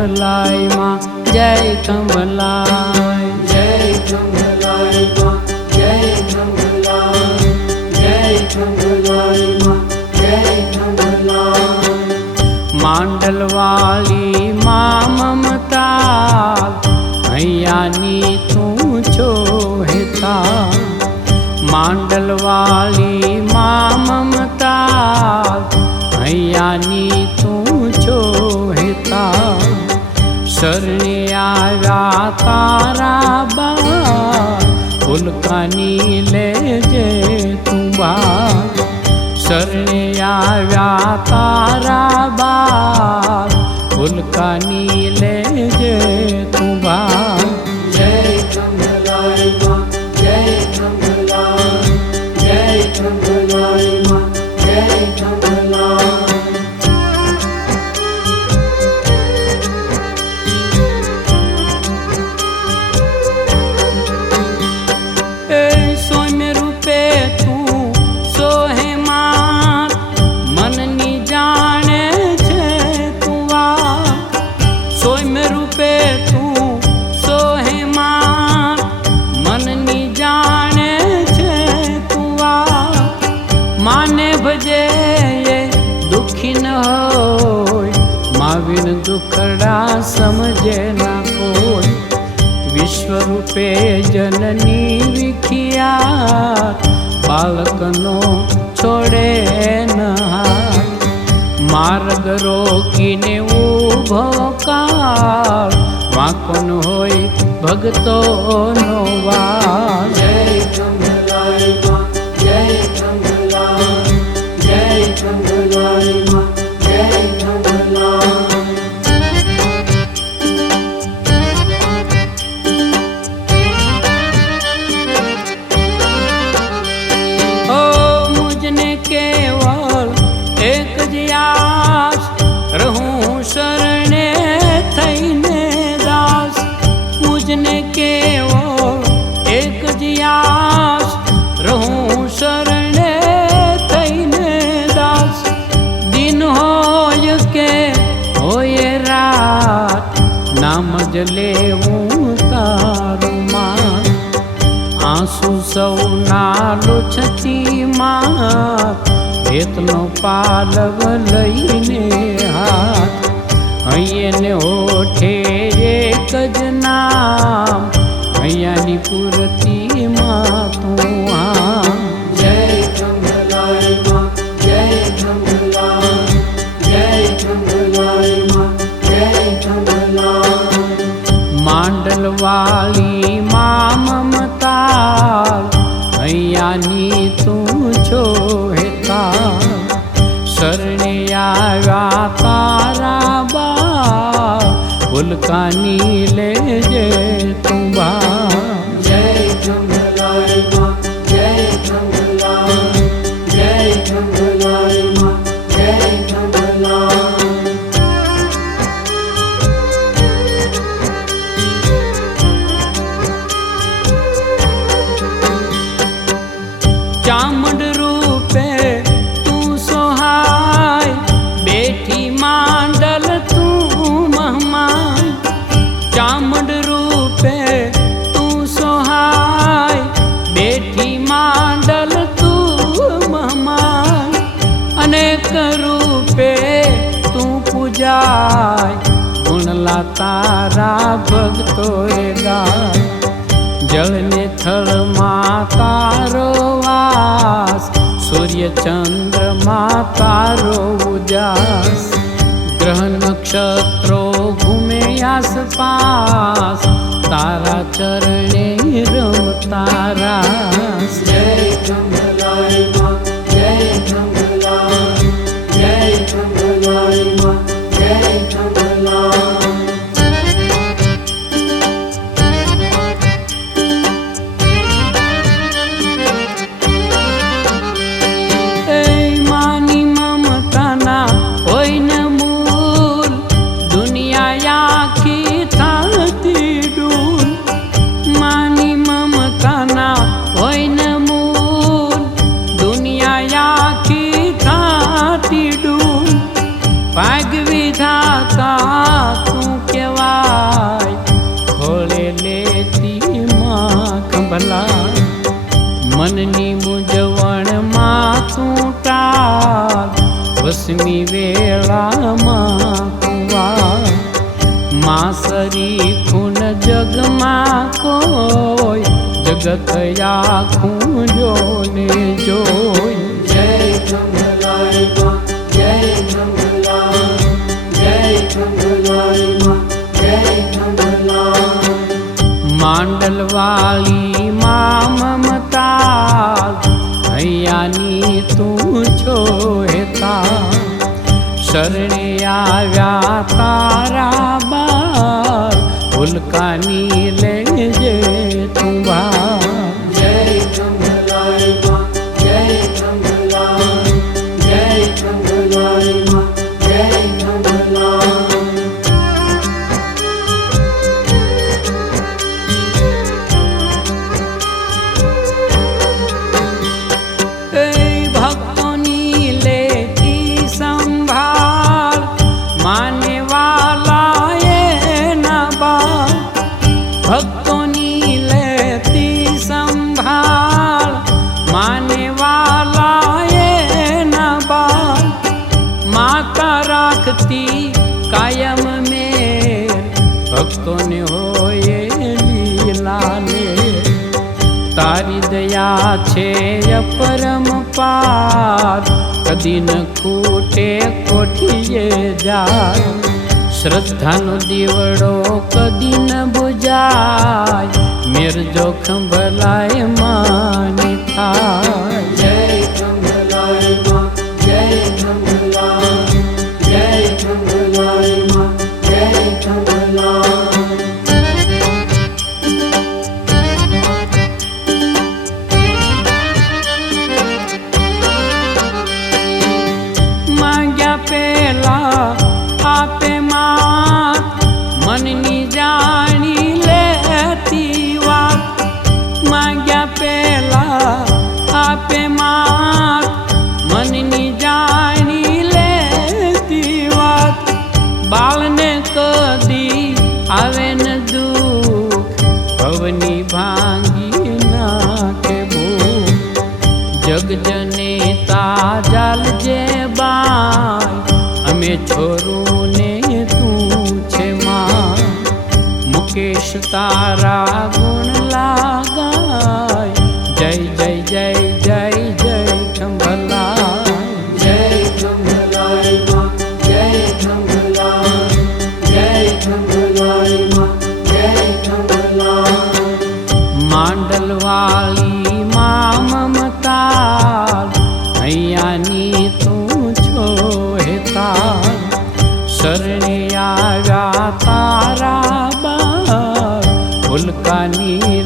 कंभलाई माँ जय कंभलाई, जय कंभलाई माँ जय कंभलाई, जय कंभलाई माँ जय कंभलाई। मांडल वाली माँ ममता हैयानी तू चोहिता, मांडल वाली माँ ममता हैयानी तू चोहिता। शरणे आव्या तारा बा फुलकानी ले जे तू बा, शरणे आव्या तारा बा फुलकानी ले जे तू बा। जय कंभलाई माँ जय कंभलाई, जय कंभलाई माँ जय कंभलाई। सोम्य रूपे तू सोहे मात मननी जाने छे तू आ, सोम्य रूपे तू सोहे मात मननी जाने छे तू आ। माने भजे ये दुखी न होय, माविन दुखड़ा समझे ना कोई। विश्वरूपे जननी विख्यात बालकनो छोड़े न हाथ, मार्ग रोकीने ऊभो काल वाकोन होय भगतो नो वास। जय कंभलाई माँ जय कंभलाई, जय कंभलाई माँ जय कंभलाई। केवल एक जियास रहूं शरणे थईने दास, मुझने केवल एक जियास रहूं शरणे थईने दास। दिन होय के होय रात नाम ज लेवूं तारू मात, आंसू सौना लुछती मात हेतनो पालव लईने हाथ। हैयने ओठे एक ज नाम हैयानी पुरती माँ तू आम। जय कंभलाई माँ जय कंभलाई, जय कंभलाई माँ जय कंभलाई। मांडल वाली माँ ममता हैयानी तू चोहिता, शरणे आव्या तारा बा फुलकानी ले जे तू बा। जय कंभलाई माँ जय कंभलाई, जय कंभलाई माँ जय कंभलाई। चामुंड रूपे तू सोहाय बेटी मांडल तू महमाय, चामुंड रूपे तू सोहाय बेटी मांडल तू महमाय। अनेक रूपे तू पूजाय गुणला तारा भक्तोए गाय। जल ने थल माँ तारो वास, सूर्य चंद्र माँ तारो उजास। ग्रह नक्षत्रो घूमे आस पास, तारा चरणे रमता रास। जय कंभलाई माँ जय कंभलाई, जय कंभलाई माँ जय कंभलाई। मानी ममता ना होय न मूल, दुनिया आखी थाती डूल। मानी ममता ना होय न मूल, मासरी खून जग मां कोई जगत आखूं जोने जोई। जय जंगलाई मां जय जंगलाई, जय जंगलाई मां जय जंगलाई। मांडल वाली मां ममता हयानी तू छो हेता, शरणे आव्या तारा बाल उल्कानी लेजे तू भाल। जय जंगलाई मां जय जंगलाई, जय जंगलाई मां जय जंगलाई। भक्तोनी लेती संभाल माने वाला ये न बाल, भक्तोनी लेती संभाल माने वाला ये न बाल। माता राखती कायम में भक्तों ने हो ये लीला ने, तारी दया छे अपरम पार कदी न खूटे कोठिए जाय। श्रद्धानो दीवड़ो कदी न बुझाय, मेर जोखम भलाय मानी थाय। जय जंगलाई मां जय जंगलाई, जय जंगलाई मां जय जंगलाई। मांग्या पेला आपे मात मननी जानी लेती वात, मांग्या पेला आपे मात मननी जानी लेती वात। बालने कदी आवे न दुख भवनी भांगी नाखे भूख, जग जनेता जाल जे बाय अमे छोरू ने तू छे मां। मुकेश तारा गुण लगाय, जय जय जय जय जय खंभलाई। जय जंगलाई मां जय जंगलाई, जय जंगलाई मां जय जंगलाई। मांडल वाली मां ममता हयानी तू छो हेता, शरणे आव्या तारा बाल उल्कानी